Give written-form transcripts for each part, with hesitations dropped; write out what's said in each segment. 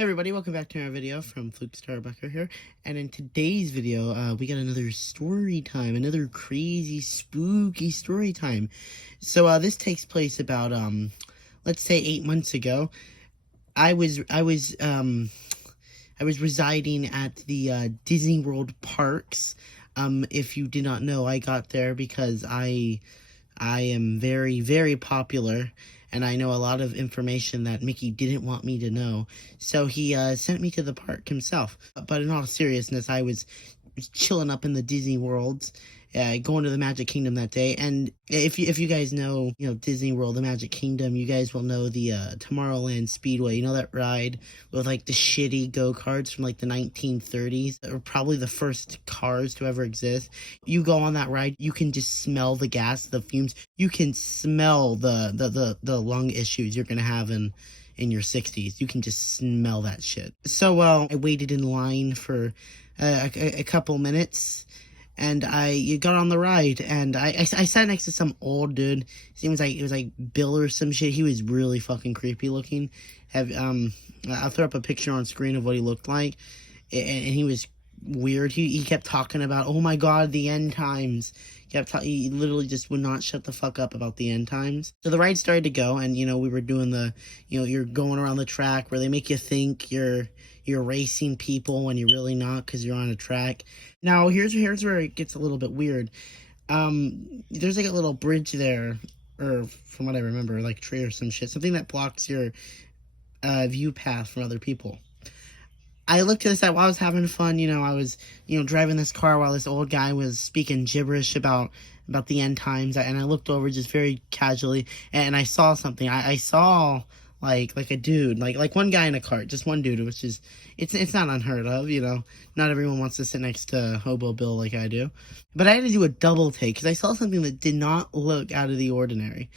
Hey everybody, welcome back to another video from Fluke Starbucker here, and in today's video, we got another story time, another crazy, spooky story time. So, this takes place about, let's say 8 months ago. I was residing at the, Disney World parks. If you did not know, I got there because I am very, very popular, and I know a lot of information that Mickey didn't want me to know. So he sent me to the park himself. But in all seriousness, I was chilling up in the Disney World, going to the Magic Kingdom that day. And if you guys know, Disney World, the Magic Kingdom, you guys will know the Tomorrowland Speedway. You know that ride with like the shitty go-karts from like the 1930s, or probably the first cars to ever exist. You go on that ride, you can just smell the gas, the fumes. You can smell the lung issues you're gonna have in your 60s. You can just smell that shit. So I waited in line for a couple minutes, and I got on the ride, and I sat next to some old dude. It was like Bill or some shit. He was really fucking creepy looking. I'll throw up a picture on screen of what he looked like, and he was weird. He kept talking about, oh my god, the end times. He literally just would not shut the fuck up about the end times. So the ride started to go, and we were doing the, you're going around the track where they make you think you're racing people when you're really not, because you're on a track. Now here's where it gets a little bit weird. There's like a little bridge there, or from what I remember, like a tree or some shit, something that blocks your view path from other people. I looked to the side while I was having fun. I was, driving this car while this old guy was speaking gibberish about the end times. And I looked over just very casually, and I saw something. I saw like a dude, like one guy in a cart, just one dude, which is, it's not unheard of, Not everyone wants to sit next to Hobo Bill like I do. But I had to do a double take because I saw something that did not look out of the ordinary.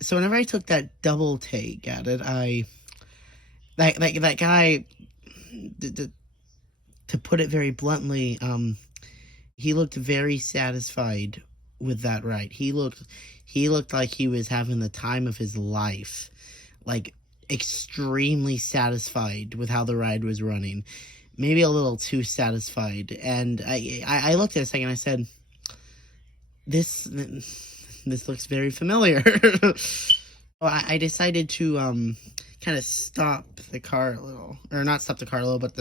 So whenever I took that double take at it, that guy, to put it very bluntly, he looked very satisfied with that ride. He looked like he was having the time of his life, like extremely satisfied with how the ride was running, maybe a little too satisfied. And I looked at it a second. I said, this looks very familiar. Well, I decided to kind of stop the car a little, or not stop the car a little, but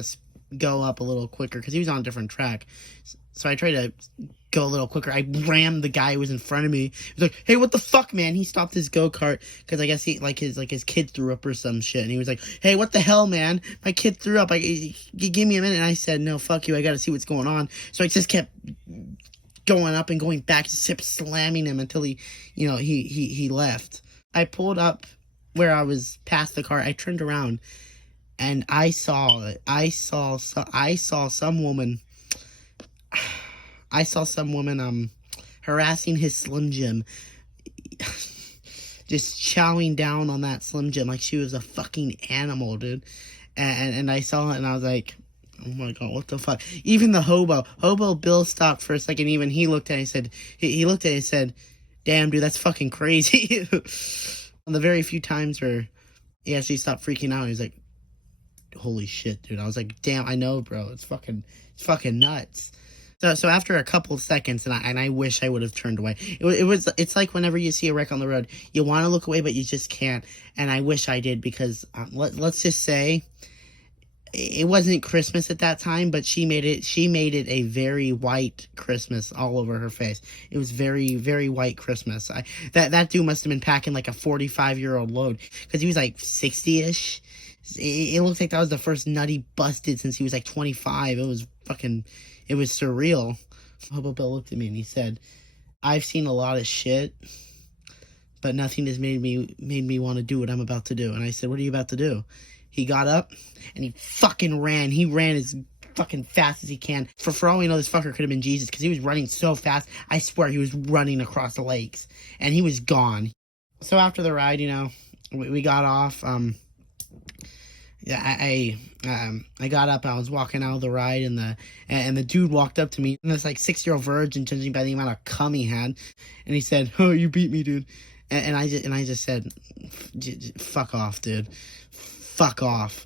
go up a little quicker, because he was on a different track. So I tried to go a little quicker. I rammed the guy who was in front of me. He was like, hey, what the fuck, man? He stopped his go-kart, because I guess his kid threw up or some shit. And he was like, hey, what the hell, man? My kid threw up. Give me a minute. And I said, no, fuck you. I got to see what's going on. So I just kept going up and going back, just kept slamming him until he left. I pulled up where I was past the car. I turned around, and I saw some woman. I saw some woman harassing his Slim Jim, just chowing down on that Slim Jim like she was a fucking animal, dude. And I saw it, and I was like, oh my god, what the fuck? Even the Hobo Bill stopped for a second. Even he looked at it and said, he looked at it and said, damn, dude, that's fucking crazy. On the very few times where he actually stopped freaking out, he was like, holy shit, dude. I was like, damn, I know, bro. It's fucking nuts. So after a couple seconds, and I wish I would have turned away. It's like whenever you see a wreck on the road, you want to look away, but you just can't. And I wish I did, because let's just say it wasn't Christmas at that time, but she made it a very white Christmas all over her face. It was very, very white Christmas. That dude must have been packing like a 45-year-old load, because he was like 60-ish. It looked like that was the first nut he busted since he was like 25. It was surreal. Hobo Bill looked at me and he said, I've seen a lot of shit, but nothing has made me want to do what I'm about to do. And I said, what are you about to do? He got up, and he fucking ran. He ran as fucking fast as he can. For all we know, this fucker could have been Jesus, because he was running so fast. I swear he was running across the lakes, and he was gone. So after the ride, we got off. I got up, I was walking out of the ride, and the dude walked up to me, and this like 6-year-old virgin, judging by the amount of cum he had, and he said, oh, you beat me, dude. And I just said, fuck off, dude. Fuck off.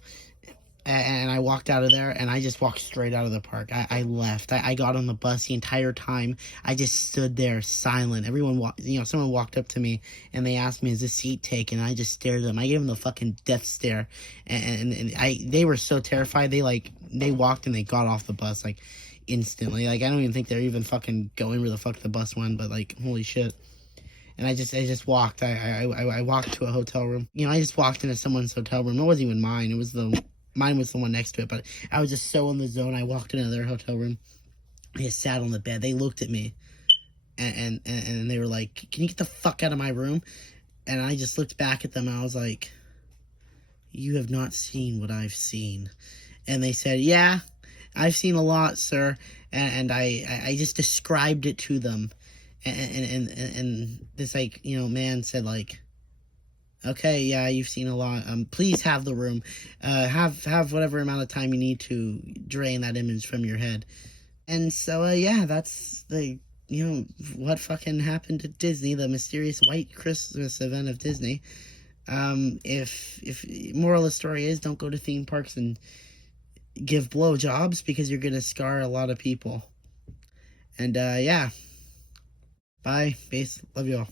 And I walked out of there, and I just walked straight out of the park. I left. I got on the bus the entire time. I just stood there silent. Someone walked up to me, and they asked me, is this seat taken? And I just stared at them. I gave them the fucking death stare. They were so terrified. They walked and they got off the bus, like, instantly. Like, I don't even think they're even fucking going where the fuck the bus went, but, like, holy shit. And I just walked. I walked to a hotel room. I just walked into someone's hotel room. It wasn't even mine. Mine was the one next to it. But I was just so in the zone. I walked into their hotel room. I just sat on the bed. They looked at me, and they were like, "Can you get the fuck out of my room?" And I just looked back at them, and I was like, "You have not seen what I've seen." And they said, "Yeah, I've seen a lot, sir." And I just described it to them. And this, like, man said, like, okay, yeah, you've seen a lot. Please have the room. Have whatever amount of time you need to drain that image from your head. And so, yeah, that's what fucking happened at Disney, the mysterious white Christmas event of Disney. If moral of the story is, don't go to theme parks and give blowjobs, because you're gonna scar a lot of people. And yeah, bye, peace, love you all.